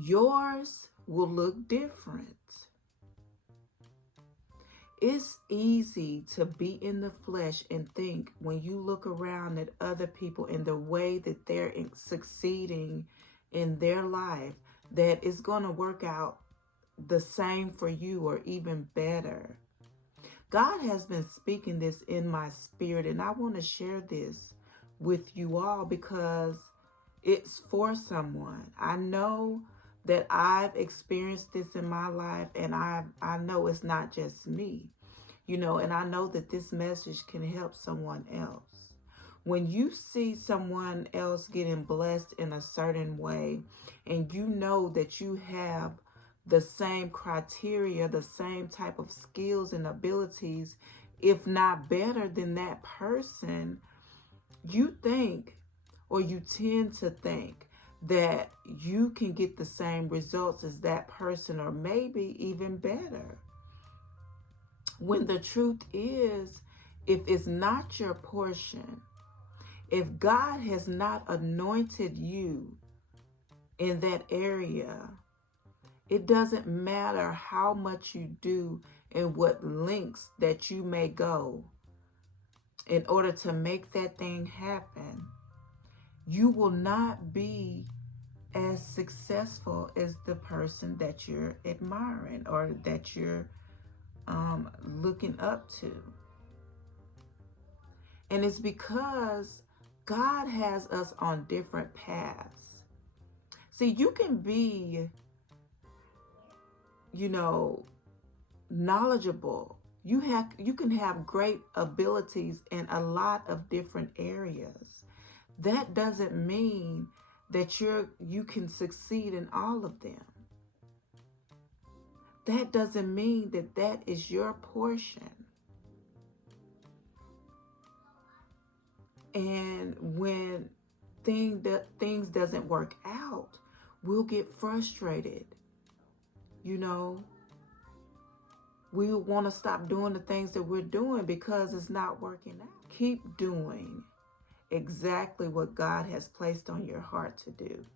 yours will look different. It's easy to be in the flesh and think when you look around at other people and the way that they're succeeding in their life, that it's going to work out the same for you or even better. God has been speaking this in my spirit, and I want to share this with you all because it's for someone. I know that I've experienced this in my life, and I know it's not just me, and I know that this message can help someone else. When you see someone else getting blessed in a certain way, and you know that you have the same criteria, the same type of skills and abilities, if not better than that person, you think, or you tend to think, that you can get the same results as that person, or maybe even better. When the truth is, if it's not your portion, if God has not anointed you in that area, it doesn't matter how much you do and what lengths that you may go in order to make that thing happen. You will not be as successful as the person that you're admiring or that you're looking up to. And it's because God has us on different paths. See, you can be, knowledgeable. You can have great abilities in a lot of different areas. That doesn't mean that you can succeed in all of them. That doesn't mean that that is your portion. And when things doesn't work out, we'll get frustrated. We want to stop doing the things that we're doing because it's not working out. Keep doing exactly what God has placed on your heart to do,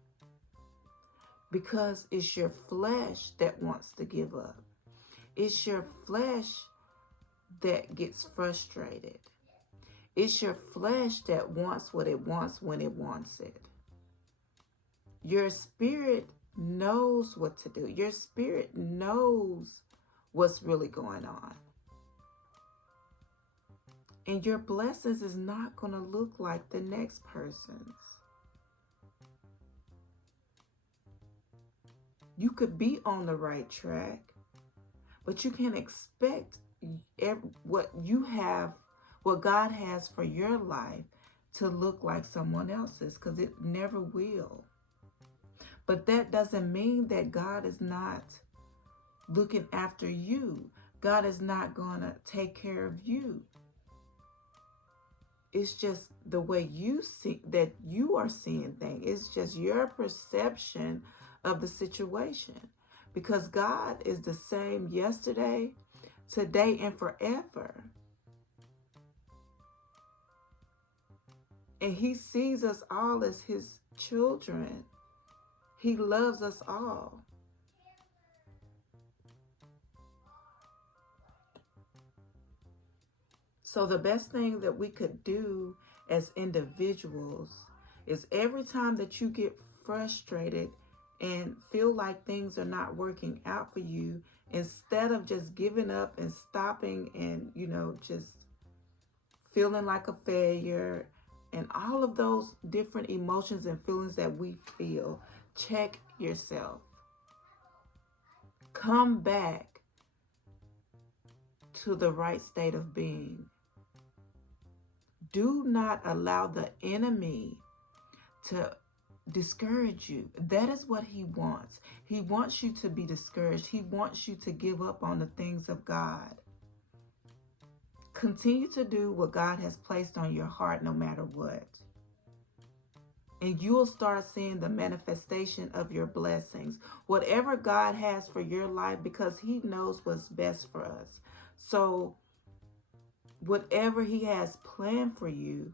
because it's your flesh that wants to give up. It's your flesh that gets frustrated. It's your flesh that wants what it wants when it wants it. Your spirit knows what to do. Your spirit knows what's really going on. And your blessings is not going to look like the next person's. You could be on the right track, but you can't expect what God has for your life to look like someone else's, because it never will. But that doesn't mean that God is not looking after you. God is not going to take care of you. It's just the way you see that you are seeing things. It's just your perception of the situation. Because God is the same yesterday, today, and forever. And He sees us all as His children. He loves us all. So the best thing that we could do as individuals is every time that you get frustrated and feel like things are not working out for you, instead of just giving up and stopping and, just feeling like a failure and all of those different emotions and feelings that we feel, check yourself. Come back to the right state of being. Do not allow the enemy to discourage you. That is what he wants. He wants you to be discouraged. He wants you to give up on the things of God. Continue to do what God has placed on your heart no matter what. And you will start seeing the manifestation of your blessings. Whatever God has for your life, because He knows what's best for us. So whatever He has planned for you,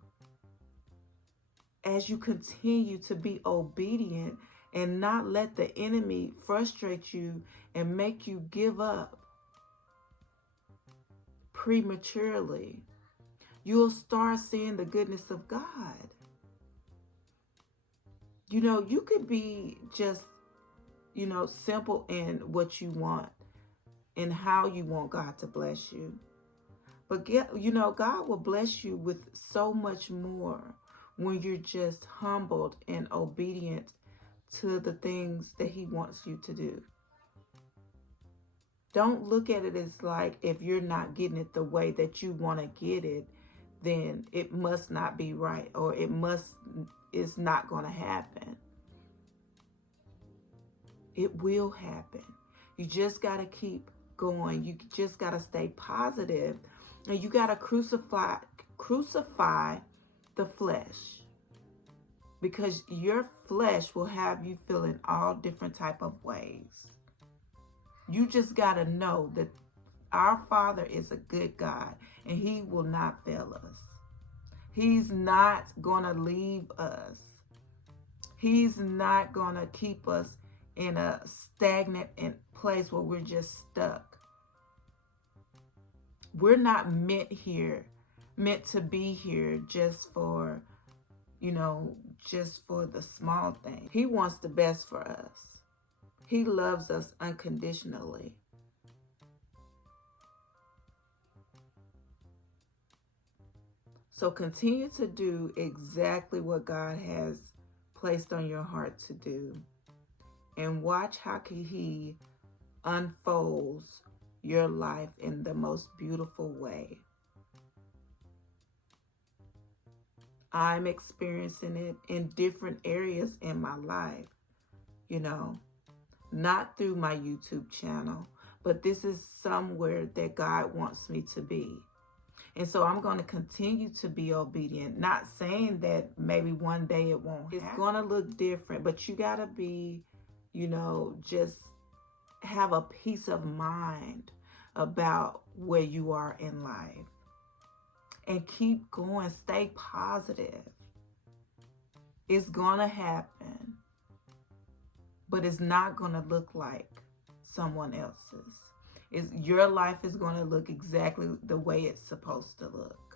as you continue to be obedient and not let the enemy frustrate you and make you give up prematurely, you'll start seeing the goodness of God. You know, you could be just, simple in what you want and how you want God to bless you. But God will bless you with so much more when you're just humbled and obedient to the things that he wants you to do. Don't look at it as like, if you're not getting it the way that you want to get it, then it must not be right, or it's not going to happen. It will happen. You just got to keep going. You just got to stay positive, and you got to crucify the flesh, because your flesh will have you feeling all different type of ways. You just got to know that our Father is a good God, and he will not fail us. He's not going to leave us. He's not going to keep us in a stagnant place where we're just stuck. We're not meant to be here just for, just for the small thing. He wants the best for us. He loves us unconditionally. So continue to do exactly what God has placed on your heart to do, and watch how he unfolds your life in the most beautiful way. I'm experiencing it in different areas in my life, not through my YouTube channel, but this is somewhere that God wants me to be. And so I'm going to continue to be obedient, not saying that maybe one day it won't happen. It's going to look different, but you got to be, just have a peace of mind about where you are in life. And keep going. Stay positive. It's going to happen, but it's not going to look like someone else's. Your life is going to look exactly the way it's supposed to look.